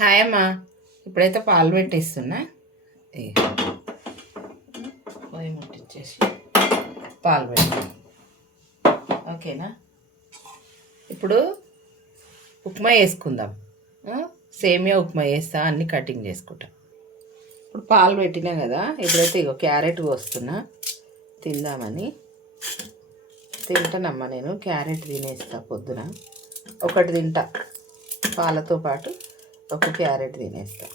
Hi అమ్మా. ఇప్పుడైతే పాలు పెట్టిస్తున్నా. పొయ్యి ముట్టించేసి పాలు పెట్టి ఓకేనా. ఇప్పుడు ఉప్మా వేసుకుందాం. సేమియా ఉప్మా వేస్తా, అన్నీ కటింగ్ చేసుకుంటా. ఇప్పుడు పాలు పెట్టినా కదా, ఇప్పుడైతే ఇగో క్యారెట్ కోస్తున్నా తిందామని. తింటానమ్మా, నేను క్యారెట్ తినేస్తా పొద్దున. ఒకటి తింటా పాలతో పాటు, ఒక క్యారెట్ తినేస్తా.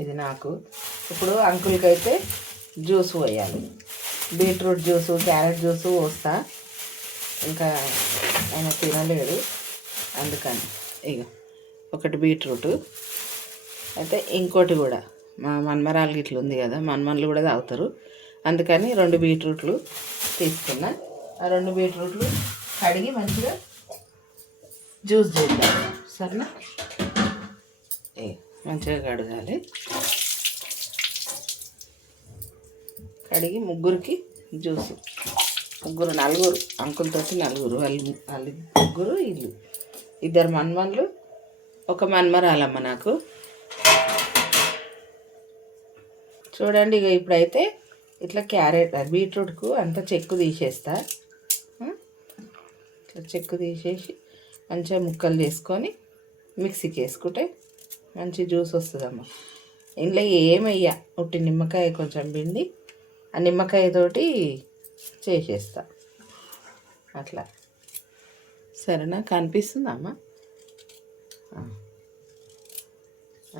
ఇది నాకు. ఇప్పుడు అంకుల్కి అయితే జ్యూస్ పోయాలి. బీట్రూట్ జ్యూసు, క్యారెట్ జ్యూసు పోస్తా. ఇంకా ఆయన తినలేడు, అందుకని ఇక ఒకటి బీట్రూట్ అయితే, ఇంకోటి కూడా మా మన్మరాలు ఇట్లా ఉంది కదా, మన్మన్లు కూడా తాగుతారు, అందుకని 2 బీట్రూట్లు తీసుకున్నా. ఆ 2 బీట్రూట్లు కడిగి మంచిగా జ్యూస్ చేద్దాం, సరేనా. మంచిగా కడగాలి. కడిగి ముగ్గురికి జ్యూస్, నలుగురు అంకులతో 4, వాళ్ళు ముగ్గురు, ఇల్లు 2 మన్మన్లు, ఒక మన్మరాలమ్మ నాకు. చూడండి ఇక ఇప్పుడైతే ఇట్లా క్యారెట్ బీట్రూట్కు అంత చెక్కు తీసేస్తా. ఇట్లా చెక్కు తీసేసి మంచిగా ముక్కలు చేసుకొని మిక్సీకి వేసుకుంటే మంచి జ్యూస్ వస్తుందమ్మా. ఇంట్లో ఏమయ్యా, ఉట్టి నిమ్మకాయ కొంచెం పిండి ఆ నిమ్మకాయతోటి చేసేస్తా అట్లా, సరేనా. కనిపిస్తుందమ్మా?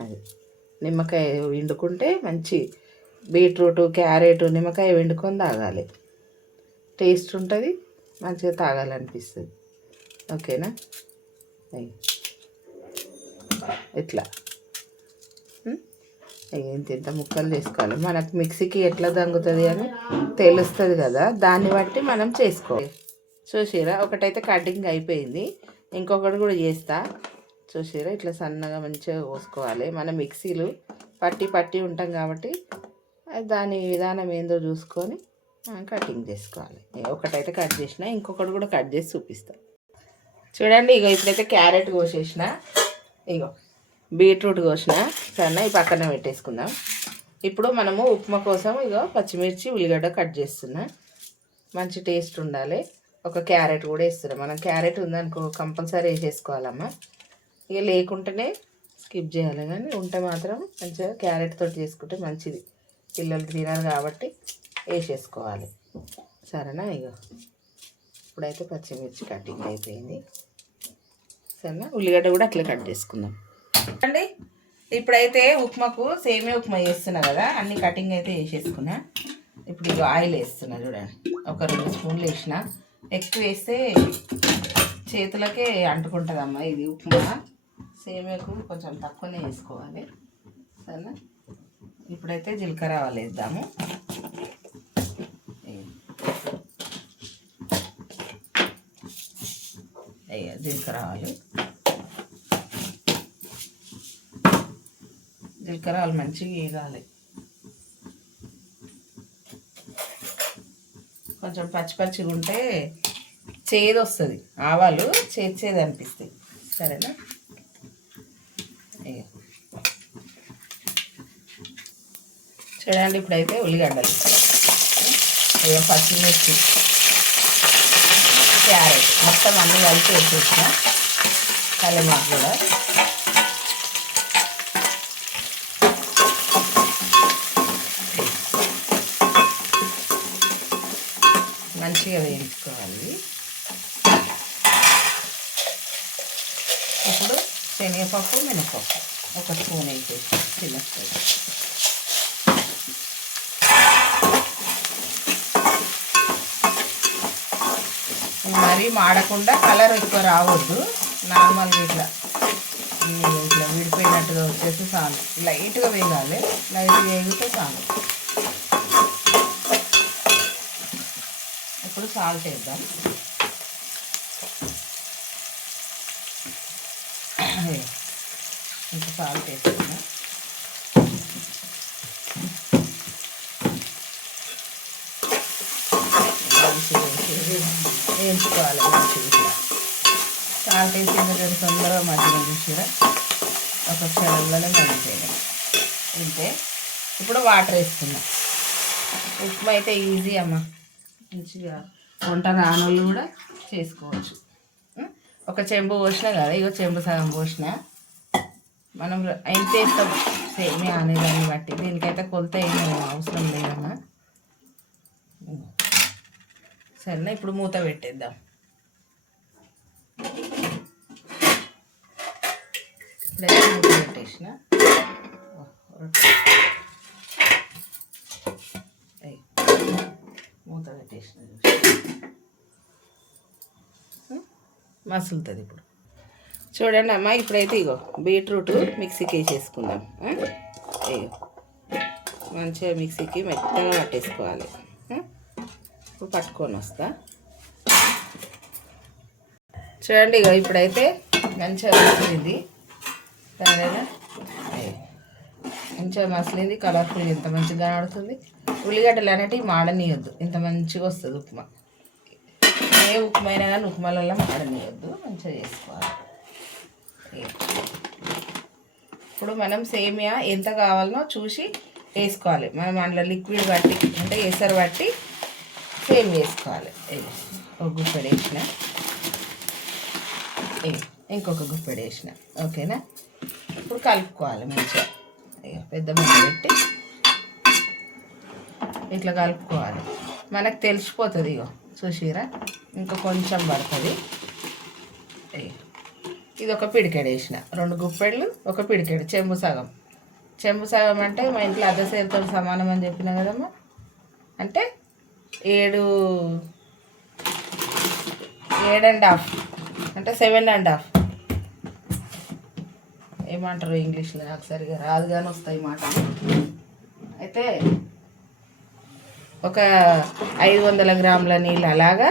అది నిమ్మకాయ వండుకుంటే మంచి బీట్రూట్, క్యారెట్, నిమ్మకాయ వండుకొని తాగాలి, టేస్ట్ ఉంటుంది, మంచిగా తాగాలనిపిస్తుంది. ఓకేనా. ఇట్లా ఇంత ముక్కలు చేసుకోవాలి. మనకు మిక్సీకి ఎట్లా దంగుతుంది అని తెలుస్తుంది కదా, దాన్ని బట్టి మనం చేసుకోవాలి. చూసిరా, ఒకటైతే కటింగ్ అయిపోయింది, ఇంకొకటి కూడా చేస్తా. చూసిరా, ఇట్లా సన్నగా మంచిగా కోసుకోవాలి. మనం మిక్సీలు పట్టి ఉంటాం కాబట్టి దాని విధానం ఏందో చూసుకొని కటింగ్ చేసుకోవాలి. ఒకటైతే కట్ చేసిన, ఇంకొకటి కూడా కట్ చేసి చూపిస్తా. చూడండి ఇగో ఇప్పుడైతే క్యారెట్ కోసేసిన, ఇగో బీట్రూట్ కోసిన, సరే ఈ పక్కన పెట్టేసుకుందాం. ఇప్పుడు మనము ఉప్మా కోసం ఇగో పచ్చిమిర్చి, ఉల్లిగడ్డ కట్ చేస్తున్నా. మంచి టేస్ట్ ఉండాలి. ఒక క్యారెట్ కూడా వేస్తున్నాం. మనం క్యారెట్ ఉందనుకో కంపల్సరీ వేసేసుకోవాలమ్మా. ఇక లేకుంటేనే స్కిప్ చేయాలి, కానీ ఉంటే మాత్రం మంచిగా క్యారెట్ తోటి చేసుకుంటే మంచిది. పిల్లలు తినాలి కాబట్టి వేసేసుకోవాలి, సరేనా. ఇగో ఇప్పుడైతే పచ్చిమిర్చి కటింగ్ అయిపోయింది, సరేనా. ఉల్లిగడ్డ కూడా అట్లా కట్ చేసుకుందాం అండి. ఇప్పుడైతే ఉప్మాకు సేమియా ఉప్మా చేస్తున్నా కదా, అన్ని కటింగ్ అయితే వేసేసుకున్నా. ఇప్పుడు ఇక ఆయిల్ వేస్తున్నా. చూడండి, ఒక 2 స్పూన్లు వేసిన. ఎక్కువ వేస్తే చేతులకే అంటుకుంటుందమ్మా. ఇది ఉప్మా సేమియాకు కొంచెం తక్కువనే వేసుకోవాలి, సరేనా. ఇప్పుడైతే జీలకర్ర ఆవాలు వేద్దాము. జీలకర్ర ఆవాలు మంచిగా వేగాలి. కొంచెం పచ్చిగా ఉంటే చేదు వస్తుంది, ఆవాలు చేదు అనిపిస్తాయి, సరేనా. చూడండి, ఇప్పుడైతే ఉల్లిగడ్డలు, పచ్చిమిర్చి, క్యారెట్ మొత్తం అన్నీ కలిపి వేసేసిన. కరివేపాకు కూడా మంచిగా వేయించుకోవాలి. ఇప్పుడు శనగపప్పు, మినపప్పు ఒక స్పూన్ వేసేసి చిన్న స్పూన్. మరీ మాడకుండా, కలర్ ఎక్కువ రావద్దు, నార్మల్గా ఇట్లా విడిపోయినట్టుగా వచ్చేసి చాలు. లైట్గా వేగాలి, లైట్గా వేగితే చాలు. ఇప్పుడు సాల్ట్ వేద్దాం. ఇంకా సాల్ట్ వేసుకున్నా. వేయించుకోవాలి. మగ్గించుకోవాలి మంచిగా ఇట్లా. సాల్ట్ వేసి ఎందుకంటే తొందరగా మగ్గిన చూసిరా ఒక క్షణంలోనే మగ్గిపోయినాయి. ఇంతే. ఇప్పుడు వాటర్ వేసుకున్నాం. ఉప్మా అయితే ఈజీ అమ్మ, మంచిగా వంట రానోళ్ళు కూడా చేసుకోవచ్చు. ఒక చెంబు పోసిన కదా, ఇగో చెంబు సగం పోసిన. మనం ఎంత వేస్తాం సేమియా అనేదాన్ని బట్టి, దీనికైతే కొలత ఏమీ అవసరం లేదమ్మా. సరేనా, ఇప్పుడు మూత పెట్టేద్దాం. ఇప్పుడైతే మూత పెట్టేసిన. మూత పెట్టేసిన మసులుతుంది. ఇప్పుడు చూడండి అమ్మ, ఇప్పుడైతే ఇగో బీట్రూట్ మిక్సీకి వేసేసుకుందాం. ఇగో మంచిగా మిక్సీకి మెత్తగా పట్టేసుకోవాలి. ఇప్పుడు పట్టుకొని వస్తా. చూడండి ఇగో ఇప్పుడైతే మంచిగా మసిలింది. సరేనా, మంచిగా మసిలింది. కలర్ఫుల్ ఎంత మంచిగా కనబడుతుంది. ఉల్లిగడ్డలు అనేటివి మాడనీయొద్దు, ఇంత మంచిగా వస్తుంది ఉప్మా. ఏ ఉప్మా అయినా కానీ ఉప్మాలలో మాడనీయొద్దు, మంచిగా చేసుకోవాలి. ఇప్పుడు మనం సేమియా ఎంత కావాలనో చూసి వేసుకోవాలి. మనం అందులో లిక్విడ్ బట్టి అంటే ఎసరు బట్టి సేమ్ వేసుకోవాలి. ఒక గుప్పెడు వేసిన, ఇంకొక గుప్పెడు వేసిన. ఓకేనా, ఇప్పుడు కలుపుకోవాలి మంచిగా. పెద్ద మంట పెట్టి ఇట్లా కలుపుకోవాలి. మనకు తెలిసిపోతుంది. ఇగో చూసిరా, ఇంకా కొంచెం పడుతుంది. ఇది ఒక పిడికెడు వేసిన, 2 గుప్పెళ్ళు ఒక పిడికెడు, చెంబు సగం. చెంబు సగం అంటే మా ఇంట్లో అర్ధ సేరుతో సమానం అని చెప్పిన కదమ్మా. అంటే 7.5 అంటే 7.5 ఏమంటారు ఇంగ్లీష్లో, నాకు సరిగా రాదు కానీ వస్తాయి మాటలు. అయితే ఒక 500 గ్రాముల నీళ్ళు, అలాగా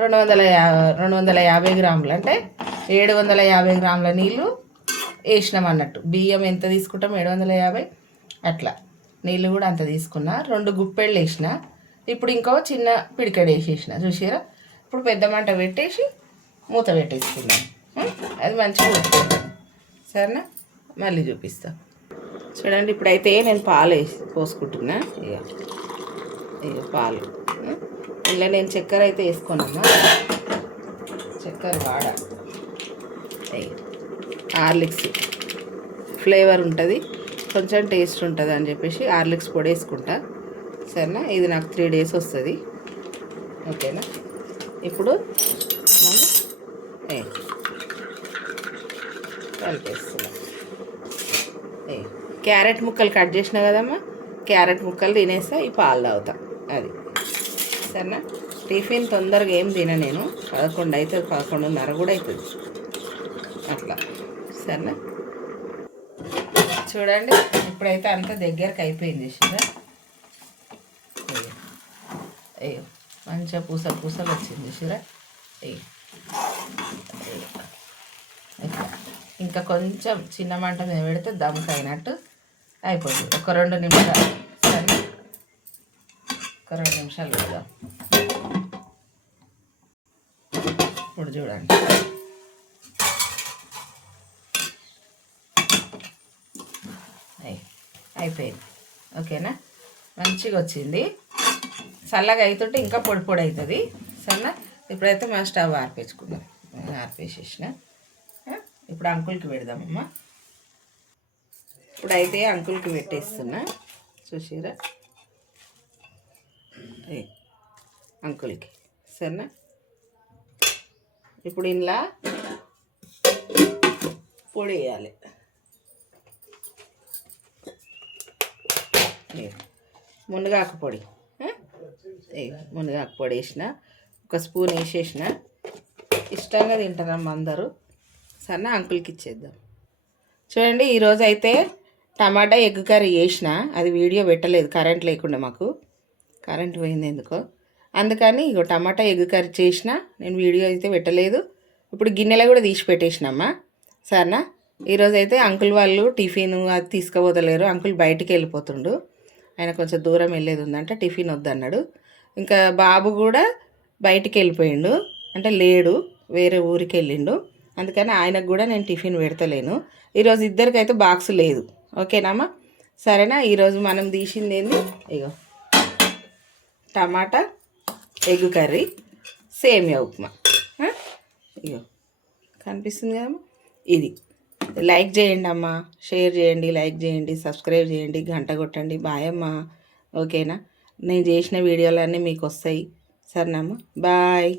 250 గ్రాములు అంటే 750 గ్రాముల నీళ్ళు వేసినాం అన్నట్టు. బియ్యం ఎంత తీసుకుంటాం 750, అట్లా నీళ్ళు కూడా అంత తీసుకున్నా. 2 గుప్పెళ్ళు వేసిన. ఇప్పుడు ఇంకో చిన్న పిడికెడు వేసేసిన. చూసారా, ఇప్పుడు పెద్ద మంట పెట్టేసి మూత పెట్టేసుకున్నాం. అది మంచిగా ఉడుకుతుంది. సరేనా, మళ్ళీ చూపిస్తా. చూడండి, ఇప్పుడైతే నేను పాలు పోసుకుంటున్నా. ఇక పాలు ఇలా నేను చక్కెర అయితే వేసుకున్నాను. చక్కెర వాడా, హార్లిక్స్ ఫ్లేవర్ ఉంటుంది, కొంచెం టేస్ట్ ఉంటుంది అని చెప్పేసి హార్లిక్స్ పొడి వేసుకుంటా. సరేనా, ఇది నాకు 3 days వస్తుంది. ఓకేనా, ఇప్పుడు మనం కలిపేస్తున్నాం. క్యారెట్ ముక్కలు కట్ చేసినా కదమ్మా, క్యారెట్ ముక్కలు తినేస్తా, ఈ పాలు తాగుతా. అది సరేనా. టిఫిన్ తొందరగా ఏం తిన నేను, 11 అవుతుంది, 11:30 కూడా అవుతుంది అట్లా. సరేనా, చూడండి ఇప్పుడైతే అంత దగ్గరకు అయిపోయింది. చూసారా, అయ్యో మంచిగా పూసలు వచ్చింది. చూసారా, ఇంకా కొంచెం చిన్న మంట మీద పెడితే దమ్కి అయినట్టు అయిపోతుంది. ఒక 2 నిమిషాలు. సరే, ఒక 2 నిమిషాలు పెడదాం. ఇప్పుడు చూడండి, అయిపోయింది. ఓకేనా, మంచిగా వచ్చింది. చల్లగా అవుతుంటే ఇంకా పొడి పొడి అవుతుంది. సరేనా, ఇప్పుడైతే మనం స్టవ్ ఆర్పేసుకుందాం. ఆర్పేసేసిన. ఇప్పుడు అంకుల్కి పెడదామమ్మా. ఇప్పుడైతే అంకుల్కి పెట్టేస్తున్నా. చూసిరా, అంకుల్కి. సరేనా, ఇప్పుడు ఇందులో పొడి వేయాలి. మునగాకు పొడి, మునగాకు పొడి వేసిన, 1 స్పూన్ వేసేసిన. ఇష్టంగా తింటారమ్మ అందరూ. సరేనా, అంకుల్కి ఇచ్చేద్దాం. చూడండి, ఈరోజు అయితే టమాటా ఎగ్ కర్రీ చేసిన. అది వీడియో పెట్టలేదు, కరెంట్ లేకుండా, మాకు కరెంట్ పోయింది ఎందుకో, అందుకని ఇగో టమాటా ఎగ్ కర్రీ చేసిన. నేను వీడియో అయితే పెట్టలేదు. ఇప్పుడు గిన్నెలో కూడా తీసి పెట్టేసినమ్మా. సరేనా, ఈరోజు అయితే అంకుల్ వాళ్ళు టిఫిన్ అది తీసుకుపోతలేరు. అంకుల్ బయటికి వెళ్ళిపోతుండు, ఆయన కొంచెం దూరం వెళ్ళేది ఉందంటే టిఫిన్ వద్దన్నాడు. ఇంకా బాబు కూడా బయటికి వెళ్ళిపోయిండు. అంటే లేడు, వేరే ఊరికి వెళ్ళిండు. అందుకని ఆయనకు కూడా నేను టిఫిన్ పెడతలేను. ఈరోజు ఇద్దరికైతే బాక్స్ లేదు. ఓకేనామ్మా? సరేనా? ఈరోజు మనం తీసింది ఏంది, ఇగో టమాటా ఎగ్ కర్రీ, సేమియా ఉప్మా. ఇగో కనిపిస్తుంది కదమ్మా. ఇది లైక్ చేయండి అమ్మా, షేర్ చేయండి, లైక్ చేయండి, సబ్స్క్రైబ్ చేయండి, గంట కొట్టండి. బాయ్ అమ్మా. ఓకేనా? నేను చేసిన వీడియోలన్నీ మీకు వస్తాయి. సరేనమ్మా? బాయ్.